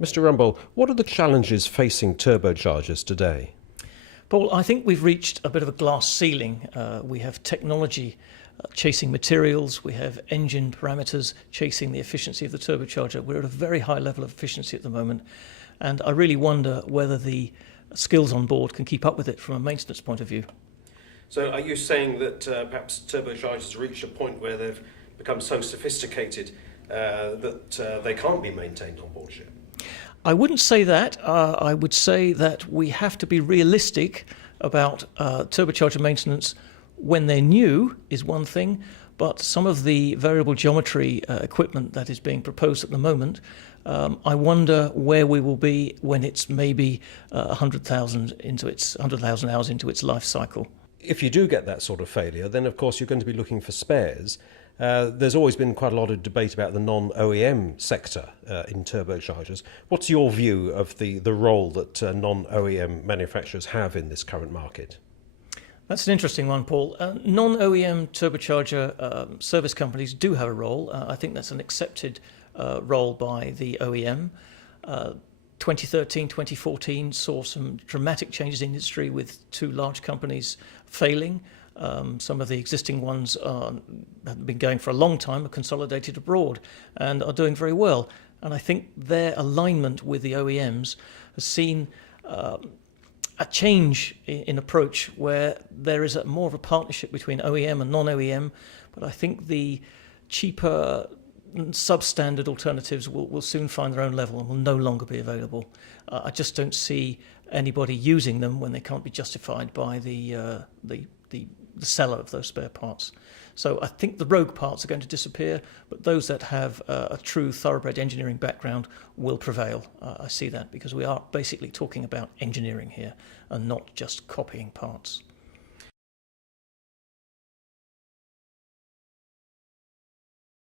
Mr. Rumbol, what are the challenges facing turbochargers today? Paul, I think we've reached a bit of a glass ceiling. We have technology chasing materials, we have engine parameters chasing the efficiency of the turbocharger. We're at a very high level of efficiency at the moment, and I really wonder whether the skills on board can keep up with it from a maintenance point of view. So are you saying that perhaps turbochargers reached a point where they've become so sophisticated that they can't be maintained on board ship? I wouldn't say that. I would say that we have to be realistic about turbocharger maintenance when they're new is one thing, but some of the variable geometry equipment that is being proposed at the moment, I wonder where we will be when it's maybe 100,000 hours into its life cycle. If you do get that sort of failure, then of course you're going to be looking for spares. There's always been quite a lot of debate about the non-OEM sector in turbochargers. What's your view of the role that non-OEM manufacturers have in this current market? That's an interesting one, Paul. Non-OEM turbocharger service companies do have a role. I think that's an accepted role by the OEM. 2013, 2014 saw some dramatic changes in the industry with two large companies failing. Some of the existing ones have been going for a long time, are consolidated abroad and are doing very well. And I think their alignment with the OEMs has seen a change in approach where there is more of a partnership between OEM and non-OEM. But I think the cheaper substandard alternatives will soon find their own level and will no longer be available. I just don't see anybody using them when they can't be justified by the seller of those spare parts. So I think the rogue parts are going to disappear, but those that have a true thoroughbred engineering background will prevail. I see that because we are basically talking about engineering here and not just copying parts.